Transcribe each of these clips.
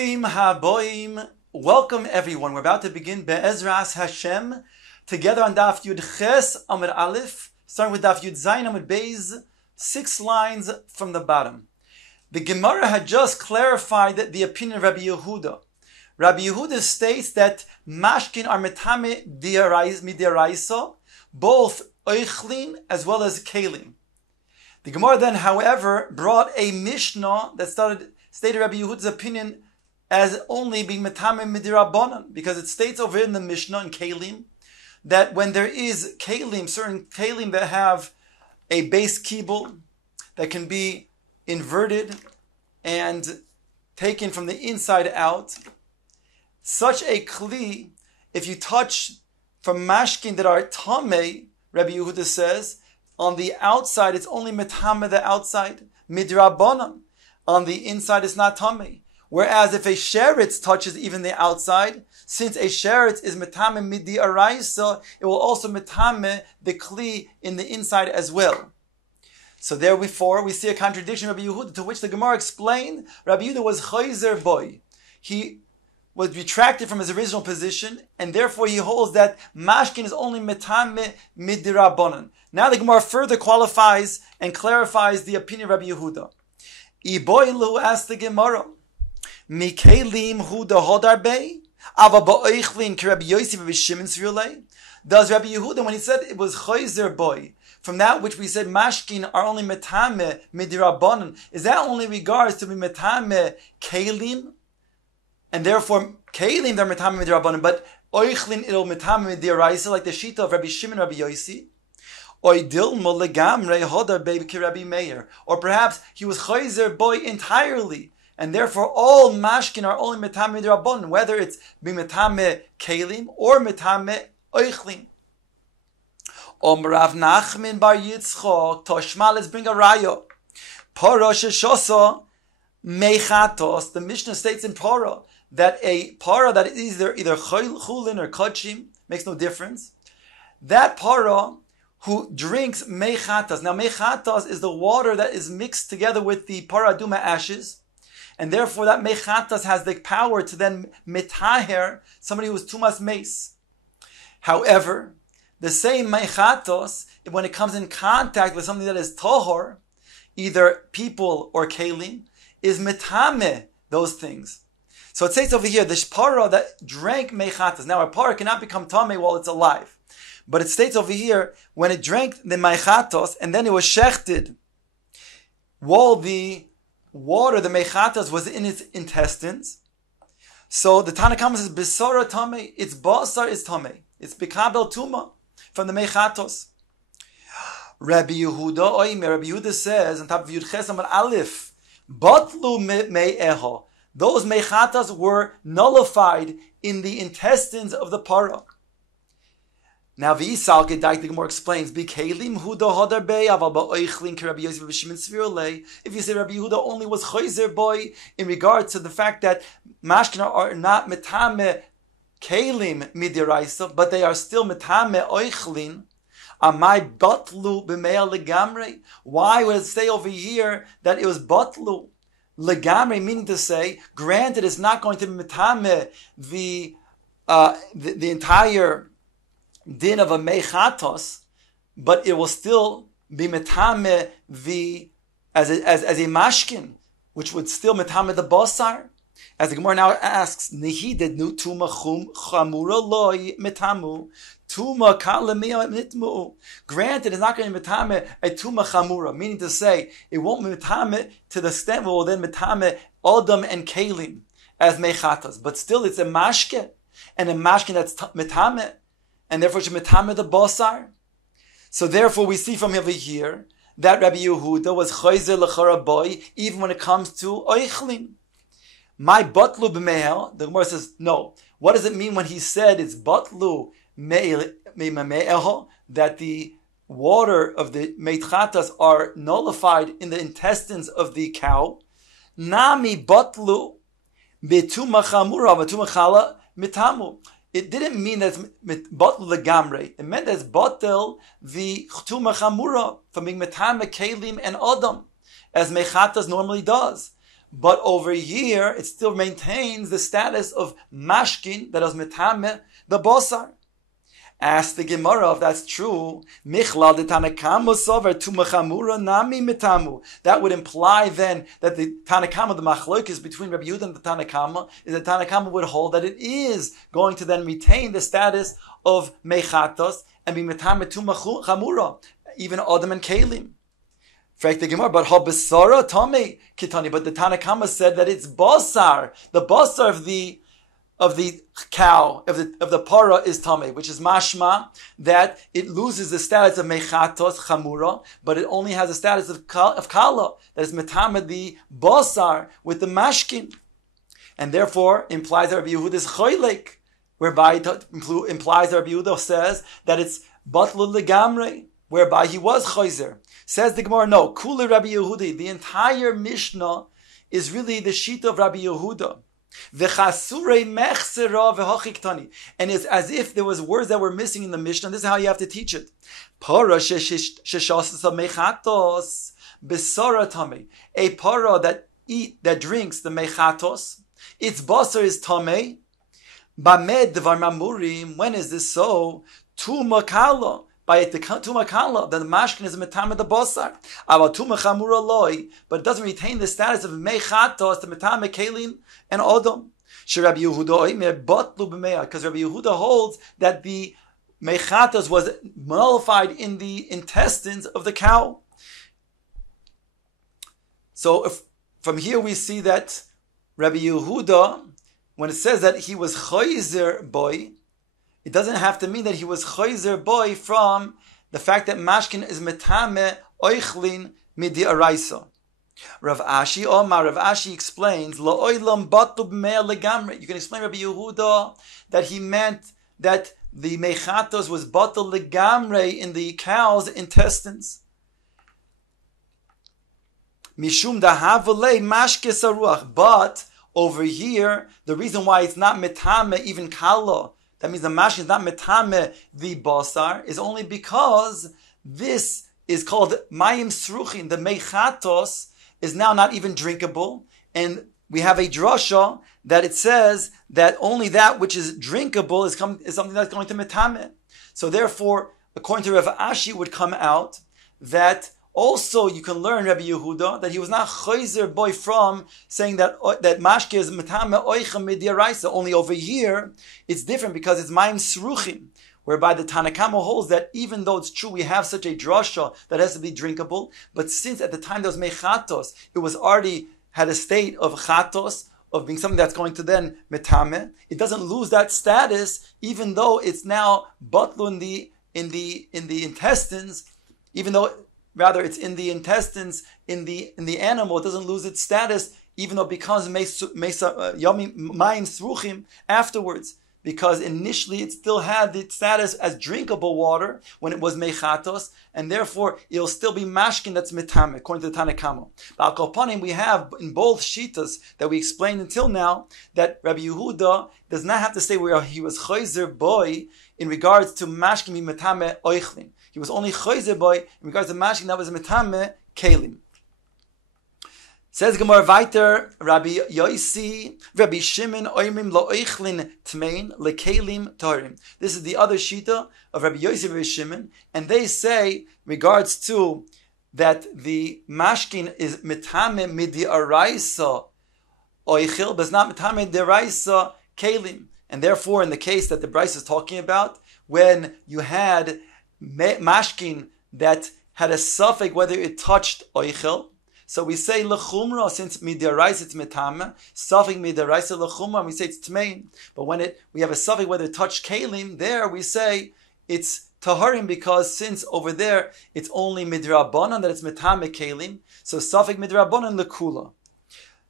Bruchim haboim. Welcome everyone. We're about to begin Be'ezras Hashem together on Daf Yud Ches Amud Aleph, starting with Daf Yud Zayin Amud Beis, 6 lines from the bottom. The Gemara had just clarified the opinion of Rabbi Yehuda. Rabbi Yehuda states that mashkin are metame midiraisa, both oichlin as well as kalim. The Gemara then, however, brought a Mishnah that stated Rabbi Yehuda's opinion as only being metame midirabanan, because it states over in the Mishnah in kalim that when there is kalim, certain kalim that have a base kibul that can be inverted and taken from the inside out, such a kli, if you touch from mashkin that are tamei, Rabbi Yehuda says, on the outside it's only metame the outside, midrabanan. On the inside it's not tamei. Whereas if a sheretz touches even the outside, since a sheretz is metame midi araisa, it will also metame the kli in the inside as well. So therefore we see a contradiction of Rabbi Yehuda, to which the Gemara explained Rabbi Yehuda was chayzer boy. He was retracted from his original position, and therefore he holds that mashkin is only metame midirabanan. Now the Gemara further qualifies and clarifies the opinion of Rabbi Yehuda. Iboilu asked the Gemara, Mikelim hu the hodarbe, ava ba'oichlin ki Rabbi Yosef v'Shimon Tzviulei. Does Rabbi Yehuda, when he said it was chayzer boy, from that which we said mashkin are only metame midirabanan, is that only regards to be metame kelim? And therefore, kelim they're metame midirabanan, but oichlin it'll metame midiraisa, like the shita of Rabbi Shimon, Rabbi Yossi. Or perhaps he was chayzer boy entirely, and therefore all mashkin are only metame midrabon, whether it's bimetame kelim or metame oichlin. Rav Nachman bar Yitzchok Toshma. Let's bring a raya. Parah sheshosa mechatos. The Mishnah states in Parah that a parah that is either chulin or kachim, makes no difference. That parah who drinks mechatas. Now mechatas is the water that is mixed together with the paraduma ashes, and therefore that mechatas has the power to then mitaher somebody who is tumas mace. However, the same mechatos, when it comes in contact with something that is tahor, either people or kalim, is mitame those things. So it says over here, the parah that drank mechatas. Now a parah cannot become tameh while it's alive. But it states over here, when it drank the mechatos, and then it was shechted, while the water, the mechatos, was in its intestines. So the Tanakhama says, Besara tameh, its basar is tameh. It's bekabel tuma from the mechatos. Rabbi Yehuda says, on top of Yud Ches Amud Aleph, Batlu me'eha. Those mechatas were nullified in the intestines of the parah. Now, V'Yisal Gedai, the Gemara explains, B'Kelim Huda Hodarbe Aval Ba'oichlin Ki Rabbi Yosef v'Shimon Tzviulei. If you say Rabbi Yehuda only was chayzer boy in regards to the fact that mashkin are not metame kelim midiraisa, but they are still metame oichlin, amai batlu b'mea legamre. Why would it say over here that it was batlu legamre, meaning to say, granted, it's not going to be metame the entire din of a mechatos, but it will still be metame as a mashkin, which would still metame the basar. As the Gemara now asks, nihided nu tuma chamura loy metamu tuma kalamia nitmu. Granted, it's not going to be metame a tuma chamura, meaning to say it won't be metame to the extent where it will then metame adam and kalim as mechatos, but still it's a mashke, and a mashkin that's metame, and therefore should metame the basar. So therefore we see from over here that Rabbi Yehuda was chayzer l'chara boy, even when it comes to oichlin. My batlu b'mehel, the Gemara says, no. What does it mean when he said it's batlu me'eho, that the water of the meitchatas are nullified in the intestines of the cow? Nami batlu betuma chamura betuma chala mitamu. It didn't mean that it's batel legamre. It meant that it's batel the chtuma chamura from being metame kelim and adam, as mechatas normally does. But over here, it still maintains the status of mashkin that is metame the bosar. Ask the Gemara if that's true. Michlal de Tanakama sover tumachamura nami mitamu. That would imply then that the Tanakama, the machlokes between Rabbi Yehuda and the Tanakama, is that Tanakama would hold that it is going to then retain the status of mechatos and be metame tumachamura, even Adam and Kalim. But the Tanakama said that it's basar, the basar of the cow, of the para is tame, which is mashma, that it loses the status of mechatos chamura, but it only has the status of kala, that is metame the basar with the mashkin, and therefore implies that Rabbi Yehuda is choylek, whereby it implies that Rabbi Yehuda says that it's batlu legamre, whereby he was choyzer. Says the Gemara, no, Kula Rabbi Yehudi, the entire Mishnah is really the sheet of Rabbi Yehuda. And it's as if there was words that were missing in the Mishnah. This is how you have to teach it. A para that drinks the mechatos, its basar is tamei. When is this so? Tumakala. By the tumakala, the mashkin is a metame the bosar. About tumachamura loy, but it doesn't retain the status of mechatos, the metame kelim and odom. Rabbi Yehuda batlu b'meya, because Rabbi Yehuda holds that the mechatos was nullified in the intestines of the cow. So from here we see that Rabbi Yehuda, when it says that he was choyzer boy, it doesn't have to mean that he was choyzer boy from the fact that mashkin is metame oichlin midi araisa. Rav Ashi explains, La'oilam batu b'mea legamre. You can explain Rabbi Yehuda that he meant that the mechatos was batu legamre in the cow's intestines. Mishum dahavale mashke saruach. But over here, the reason why it's not metame even kala, that means the mashkin is not metame the basar, is only because this is called mayim sruchin. The mechatos is now not even drinkable, and we have a drasha that it says that only that which is drinkable is something that's going to metame. So therefore, according to Rav Ashi, it would come out that also you can learn Rabbi Yehuda that he was not choyzer boy from saying that mashke is metame oichem midiraisa. Only over here it's different because it's mayim sruchim, whereby the Tanakama holds that even though it's true we have such a drasha that has to be drinkable, but since at the time there was mechatos, it was already had a state of chatos, of being something that's going to then metame, it doesn't lose that status, even though it's now batlu in the intestines, even though rather it's in the intestines in the animal, it doesn't lose its status, even though it becomes yomi mayim sruchim afterwards. Because initially it still had the status as drinkable water when it was mechatos, and therefore it'll still be mashkin that's metame, according to the Tanakama. But al kopanim, we have in both shitas that we explained until now that Rabbi Yehuda does not have to say where he was choyzer boy in regards to mashkin be metame oichlin. He was only choyzer boy in regards to mashkin that was metame kelim. Says Gemara weiter, Rabbi Yosi, Rabbi Shimon, oimim lo oichlin tmein lekelim torim. This is the other shita of Rabbi Yosi and Rabbi Shimon, and they say, regards to that the mashkin is metame midi araisa oichil, but it's not metame deraisa kelim. And therefore, in the case that the Bryce is talking about, when you had mashkin that had a suffix whether it touched oichil, so we say lechumra, since midarais it's metame, suffix midarais lechumra, we say it's tmein. But when we have a suffix whether it touched kalim, there we say it's taharim, because since over there it's only midrabanan that it's metame kalim, so suffix midrabanan lekula.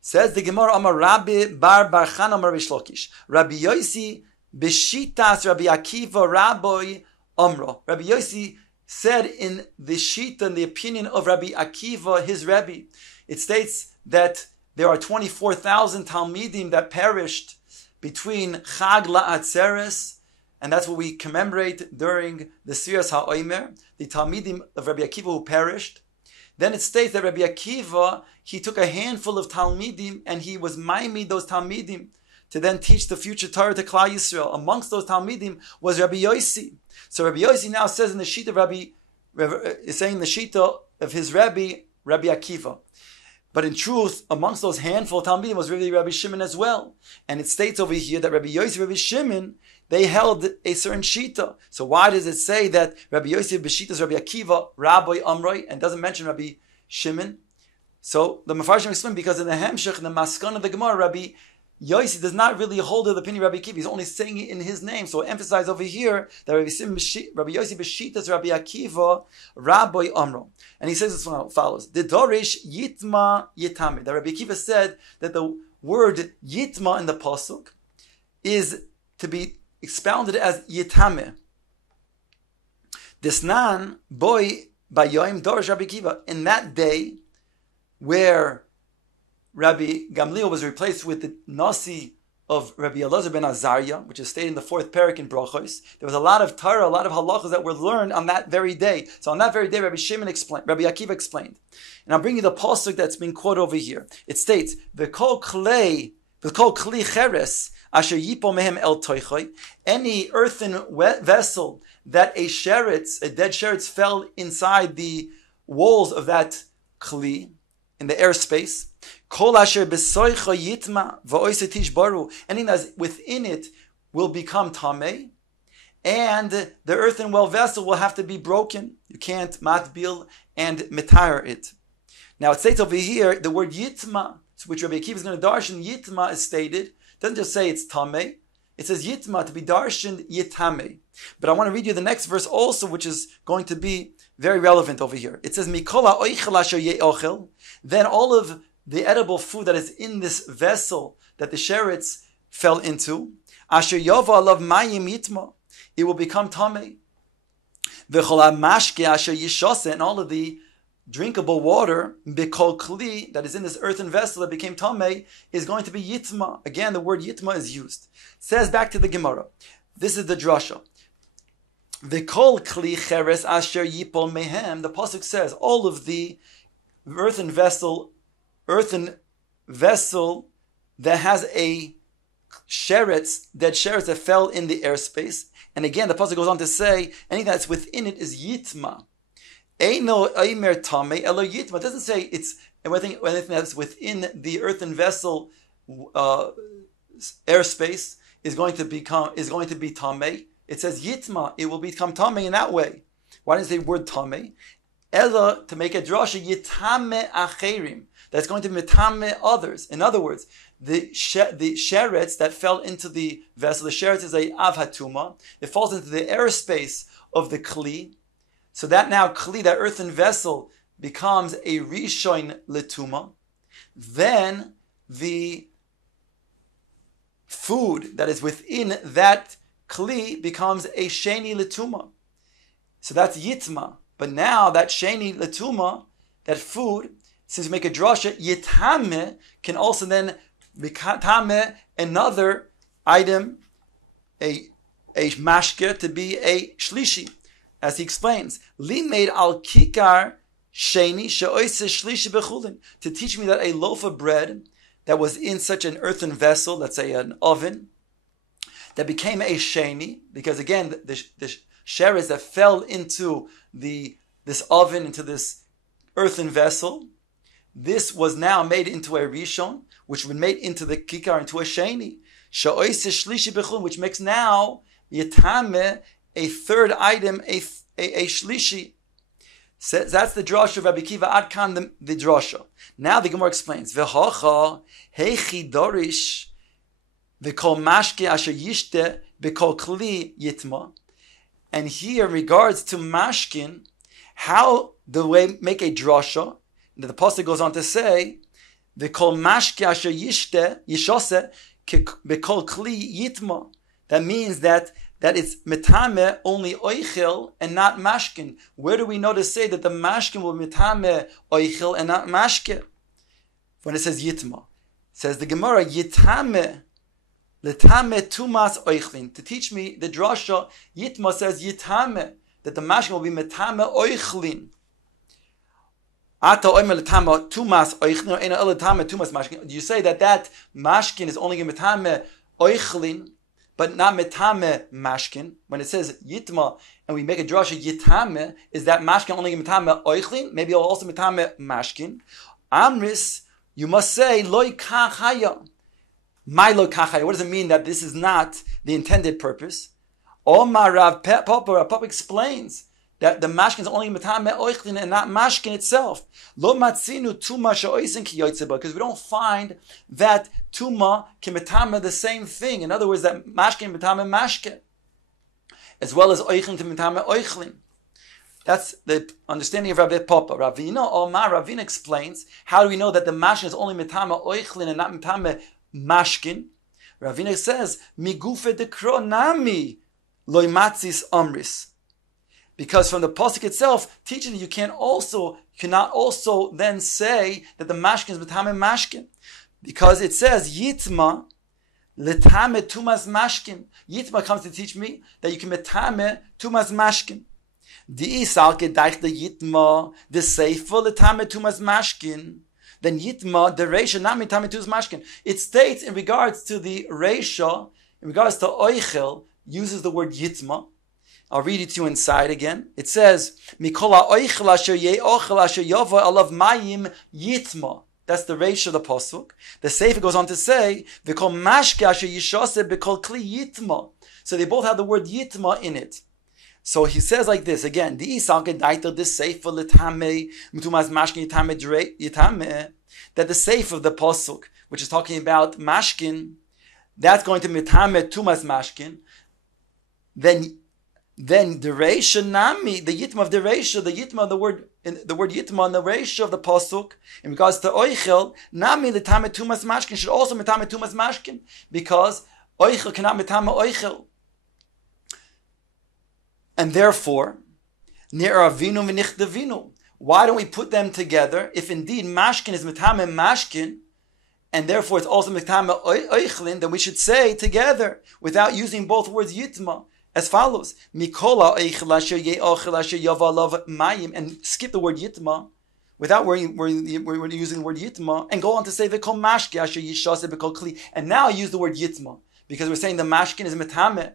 Says the Gemara, Amar Rabbi Bar Barchan Amar Bishlokish, Rabbi Yosi b'shitas Rabbi Akiva Rabbi Amra. Rabbi Yosi said in the shita, in the opinion of Rabbi Akiva, his Rebbe, it states that there are 24,000 Talmidim that perished between Chag La'atzeres, and that's what we commemorate during the Sfiras HaOmer, the Talmidim of Rabbi Akiva who perished. Then it states that Rabbi Akiva, he took a handful of Talmidim and he was maimid those Talmidim to then teach the future Torah to Klal Yisrael. Amongst those Talmidim was Rabbi Yossi. So Rabbi Yossi now says in the Shita is saying the Shita of his Rabbi Akiva. But in truth, amongst those handful of Talmidim was really Rabbi Shimon as well. And it states over here that Rabbi Yossi, Rabbi Shimon, they held a certain Shita. So why does it say that Rabbi Yossi B'Shita is Rabbi Akiva, Rabbi Amroi, and doesn't mention Rabbi Shimon? So the Mefarshim explain because in the Hemshech, in the Maskan of the Gemara, Rabbi Yossi does not really hold to the opinion of Rabbi Akiva. He's only saying it in his name. So emphasize over here that Rabbi Yossi B'Shita is Rabbi Akiva, Rabbi Amro. And he says this one follows. The Dorish Yitma Yitame. That Rabbi Akiva said that the word Yitma in the Pasuk is to be expounded as Yitame. Disnan boy by Yoim Dorish Rabbi Akiva. In that day where Rabbi Gamliel was replaced with the Nasi of Rabbi Elazar ben Azariah, which is stated in the 4th parak in Brachos. There was a lot of Torah, a lot of halachas that were learned on that very day. So on that very day, Rabbi Akiva explained. And I'm bringing you the pasuk that's being quoted over here. It states, "V'kol kli cheres asher yipo mehem el toichoi." Any earthen vessel that a dead sheretz, fell inside the walls of that kli, in the airspace. Kol asher besoicha yitma va'oisetish baru. Anything that's within it will become tamei, and the earthen well vessel will have to be broken. You can't matbil and mitire it. Now it states over here the word yitma, which Rabbi Akiva is going to darshan. Yitma is stated. It doesn't just say it's tamei. It says yitma to be darshan yitame. But I want to read you the next verse also, which is going to be very relevant over here. It says, Mikola oichel asher ye'ochel. Then all of the edible food that is in this vessel that the sheretz fell into, asher yova alav mayim yitma, it will become tamei. V'chol mashke asher yishase, and all of the drinkable water, bikol kli, that is in this earthen vessel that became tamei, is going to be yitma. Again, the word yitma is used. It says back to the Gemara. This is the drasha. V'kol kli cheres asher yipol mehem. The pasuk says all of the earthen vessel that has a sheretz, dead sheretz that fell in the airspace. And again, the pasuk goes on to say anything that's within it is yitma. Eino aimer tamei elo yitma. It doesn't say it's anything that's within the earthen vessel airspace is going to be tamei. It says yitma, it will become tamei in that way. Why does it say word tamei? Ella, to make a drasha, yitame acherim, that's going to mitame others. In other words, the sheretz that fell into the vessel, the sheretz is a avhatuma, it falls into the airspace of the kli, so that now kli, that earthen vessel, becomes a rishon letuma. Then the food that is within that kli becomes a sheni letuma. So that's yitma. But now that sheni letuma, that food, since you make a drasha, yitame can also then become another item, a mashke, to be a shlishi. As he explains, li made al kikar sheni she'oise shlishi bechulin, to teach me that a loaf of bread that was in such an earthen vessel, let's say an oven, that became a sheni, because again, the sheretz that fell into this oven, into this earthen vessel, this was now made into a rishon, which was made into the kikar, into a sheni, she'oise shlishi bechulin, which makes now yitame a third item, a shlishi. So that's the drasha of Rabbi Akiva. Adkan the drasha. Now the Gemara explains. V'hocha heichi dorish v'kol mashke asher yishte v'kol kli yitma. And here, in regards to mashkin, how the way make a drasha. The pasuk goes on to say, v'kol mashke asher yishte yishase v'kol kli yitma. That means that it's metame only oichel and not mashkin. Where do we know to say that the mashkin will metame oichel and not mashke? When it says yitma, it says the Gemara yitame letame tumas oichlin. To teach me the drasha, yitma says yitame, that the mashkin will be metame oichlin. You say that mashkin is only metame oichlin, but not metame mashkin. When it says yitma, and we make a drasha yitame, is that mashkin only metame oichlin? Maybe also metame mashkin. Amris, you must say loy kachaya. My loy kachaya. What does it mean that this is not the intended purpose? Omar Rav Papa explains that the mashkin is only metame oichlin and not mashkin itself. Lo matzinu tuma she'oisin ki yotzeba, because we don't find that tuma can metame the same thing. In other words, that mashkin metame mashkin, as well as oichlin to metame oichlin. That's the understanding of Rabbi Papa. Ravina explains, how do we know that the mashkin is only metame oichlin and not metame mashkin? Ravina says, migufe dekro nami loy matzis amris. Because from the pasuk itself teaches you cannot also then say that the mashkin is metame mashkin, because it says yitma letame tumas mashkin. Yitma comes to teach me that you can metame tumas mashkin. Di isal kedaich the yitma the seifel letame tumas mashkin. Then yitma the reisha not metame tumas mashkin. It states in regards to the reisha, in regards to oichel, uses the word yitma. I'll read it to you inside again. It says, Mikola oichel asher ye'ochel asher yova alav mayim yitma. That's the reisha of the pasuk. The sefer goes on to say, V'kol mashke asher yishase b'kol kli yitma. So they both have the word yitma in it. So he says like this again, Di isalke daito the sefer l'tamei mitumas mashkin yitame, that the sefer of the pasuk, which is talking about mashkin, that's going to mitame tumas mashkin. Then the reisha nami, the yitma of the reisha, the yitma of the word yitma and the reisha of the pasuk in regards to oichel nami letame tumas mashkin should also metame tumas mashkin, because oichel cannot metame oichel, and therefore ner avinu v'nich devinu. Why don't we put them together if indeed mashkin is metame mashkin, and therefore it's also metame oichlin? Then we should say together without using both words yitma, as follows: Mikola oichel asher ye'ochel asher yava alav mayim, and skip the word yitma without we're using the word yitma, and go on to say v'kol mashke asher yishase b'kol kli, and now use the word yitma, because we're saying the mashkin is metame.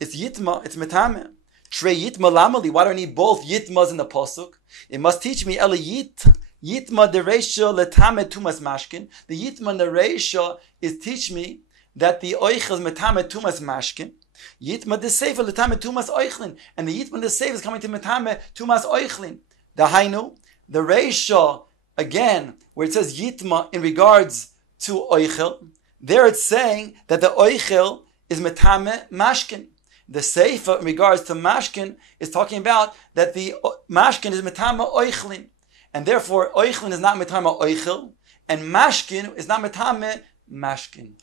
It's yitma, it's metame. Trey yitma lamali. Why do I need both yitmas in the pasuk? It must teach me ela yitma the reisha letame tumas mashkin. The yitma and the reisha is teach me that the oichel is metame tumas mashkin. Yitma the sefer letame tumas oichlin, and the yitma the sefer is coming to metame tumas oichlin. The hainu, the reisha again, where it says yitma in regards to oichel, there it's saying that the oichel is metame mashkin. The sefer in regards to mashkin is talking about that the mashkin is metame oichlin, and therefore oichlin is not metame oichel, and mashkin is not metame mashkin.